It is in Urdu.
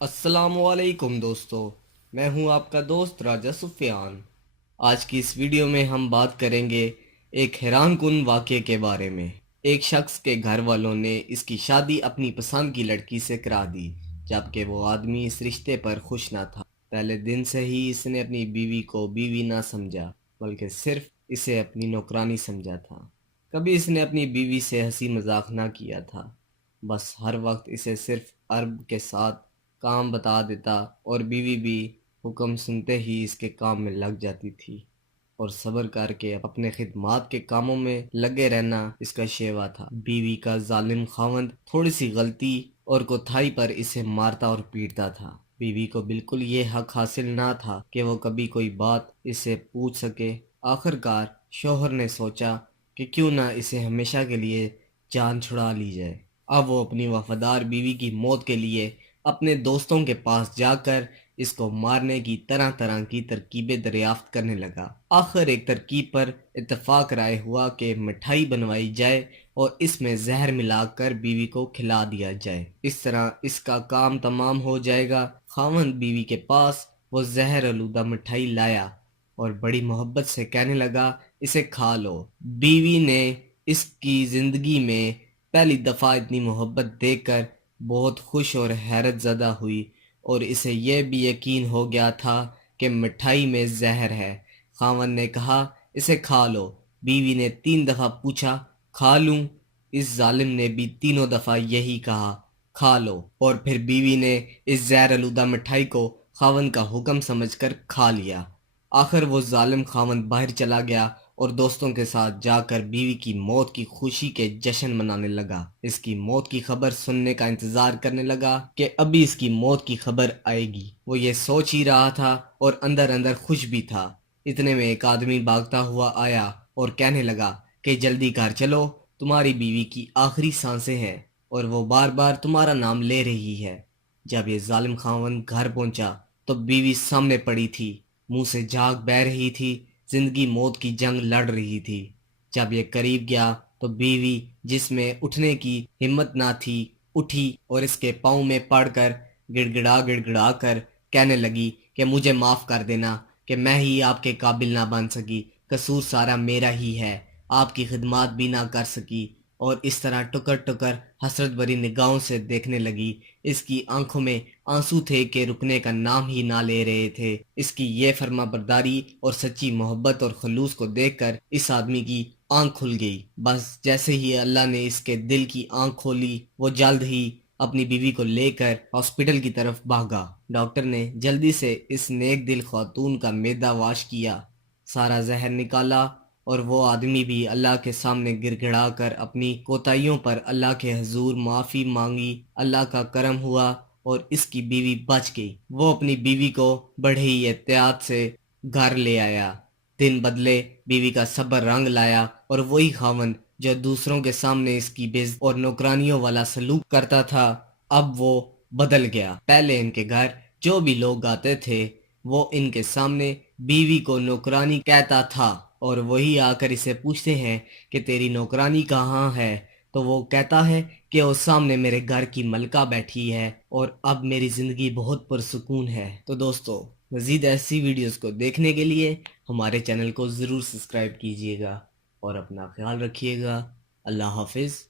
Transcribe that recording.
السلام علیکم دوستو، میں ہوں آپ کا دوست راجہ سفیان۔ آج کی اس ویڈیو میں ہم بات کریں گے ایک حیران کن واقعے کے بارے میں۔ ایک شخص کے گھر والوں نے اس کی شادی اپنی پسند کی لڑکی سے کرا دی، جبکہ وہ آدمی اس رشتے پر خوش نہ تھا۔ پہلے دن سے ہی اس نے اپنی بیوی کو بیوی نہ سمجھا، بلکہ صرف اسے اپنی نوکرانی سمجھا تھا۔ کبھی اس نے اپنی بیوی سے ہنسی مذاق نہ کیا تھا، بس ہر وقت اسے صرف عرب کے ساتھ کام بتا دیتا، اور بیوی بھی حکم سنتے ہی اس کے کام میں لگ جاتی تھی، اور صبر کر کے اپنے خدمات کے کاموں میں لگے رہنا اس کا شیوا تھا۔ بیوی کا ظالم خاوند تھوڑی سی غلطی اور کوتاہی پر اسے مارتا اور پیٹتا تھا۔ بیوی کو بالکل یہ حق حاصل نہ تھا کہ وہ کبھی کوئی بات اس سے پوچھ سکے۔ آخر کار شوہر نے سوچا کہ کیوں نہ اسے ہمیشہ کے لیے جان چھڑا لی جائے۔ اب وہ اپنی وفادار بیوی کی موت کے لیے اپنے دوستوں کے پاس جا کر اس کو مارنے کی طرح طرح کی ترکیبیں دریافت کرنے لگا۔ آخر ایک ترکیب پر اتفاق رائے ہوا کہ مٹھائی بنوائی جائے اور اس میں زہر ملا کر بیوی کو کھلا دیا جائے، اس طرح اس کا کام تمام ہو جائے گا۔ خاوند بیوی کے پاس وہ زہر آلودہ مٹھائی لایا اور بڑی محبت سے کہنے لگا، اسے کھا لو۔ بیوی نے اس کی زندگی میں پہلی دفعہ اتنی محبت دیکھ کر بہت خوش اور حیرت زدہ ہوئی، اور اسے یہ بھی یقین ہو گیا تھا کہ مٹھائی میں زہر ہے۔ خاوند نے کہا، اسے کھا لو۔ بیوی نے 3 دفعہ پوچھا، کھا لوں؟ اس ظالم نے بھی تینوں دفعہ یہی کہا، کھا لو۔ اور پھر بیوی نے اس زہر آلودہ مٹھائی کو خاوند کا حکم سمجھ کر کھا لیا۔ آخر وہ ظالم خاوند باہر چلا گیا اور دوستوں کے ساتھ جا کر بیوی کی موت کی خوشی کے جشن منانے لگا۔ اس کی موت کی خبر سننے کا انتظار کرنے لگا کہ ابھی اس کی موت کی خبر آئے گی۔ وہ یہ سوچ ہی رہا تھا اور اندر اندر خوش بھی تھا۔ اتنے میں ایک آدمی بھاگتا ہوا آیا اور کہنے لگا کہ جلدی گھر چلو، تمہاری بیوی کی آخری سانسیں ہیں اور وہ بار بار تمہارا نام لے رہی ہے۔ جب یہ ظالم خاوند گھر پہنچا تو بیوی سامنے پڑی تھی، منہ سے جھاگ بہہ رہی تھی، زندگی موت کی جنگ لڑ رہی تھی۔ جب یہ قریب گیا تو بیوی، جس میں اٹھنے کی ہمت نہ تھی، اٹھی اور اس کے پاؤں میں پڑ کر گڑ گڑا کر کہنے لگی کہ مجھے معاف کر دینا کہ میں ہی آپ کے قابل نہ بن سکی، قصور سارا میرا ہی ہے، آپ کی خدمات بھی نہ کر سکی۔ اور اس طرح ٹکر ٹکر حسرت بھری نگاہوں سے دیکھنے لگی۔ اس کی آنکھوں میں آنسو تھے کہ رکنے کا نام ہی نہ لے رہے تھے۔ اس کی یہ فرما برداری اور سچی محبت اور خلوص کو دیکھ کر اس آدمی کی آنکھ کھل گئی۔ بس جیسے ہی اللہ نے اس کے دل کی آنکھ کھولی، وہ جلد ہی اپنی بیوی کو لے کر ہاسپٹل کی طرف بھاگا۔ ڈاکٹر نے جلدی سے اس نیک دل خاتون کا معدہ واش کیا، سارا زہر نکالا، اور وہ آدمی بھی اللہ کے سامنے گر گڑا کر اپنی کوتاہیوں پر اللہ کے حضور معافی مانگی۔ اللہ کا کرم ہوا اور اس کی بیوی بچ گئی۔ وہ اپنی بیوی کو بڑے ہی احتیاط سے گھر لے آیا۔ دن بدلے، بیوی کا صبر رنگ لایا، اور وہی خاوند جو دوسروں کے سامنے اس کی بے اور نوکرانیوں والا سلوک کرتا تھا، اب وہ بدل گیا۔ پہلے ان کے گھر جو بھی لوگ آتے تھے وہ ان کے سامنے بیوی کو نوکرانی کہتا تھا، اور وہی آ کر اسے پوچھتے ہیں کہ تیری نوکرانی کہاں ہے، تو وہ کہتا ہے کہ وہ سامنے میرے گھر کی ملکہ بیٹھی ہے، اور اب میری زندگی بہت پرسکون ہے۔ تو دوستو، مزید ایسی ویڈیوز کو دیکھنے کے لیے ہمارے چینل کو ضرور سبسکرائب کیجیے گا اور اپنا خیال رکھیے گا۔ اللہ حافظ۔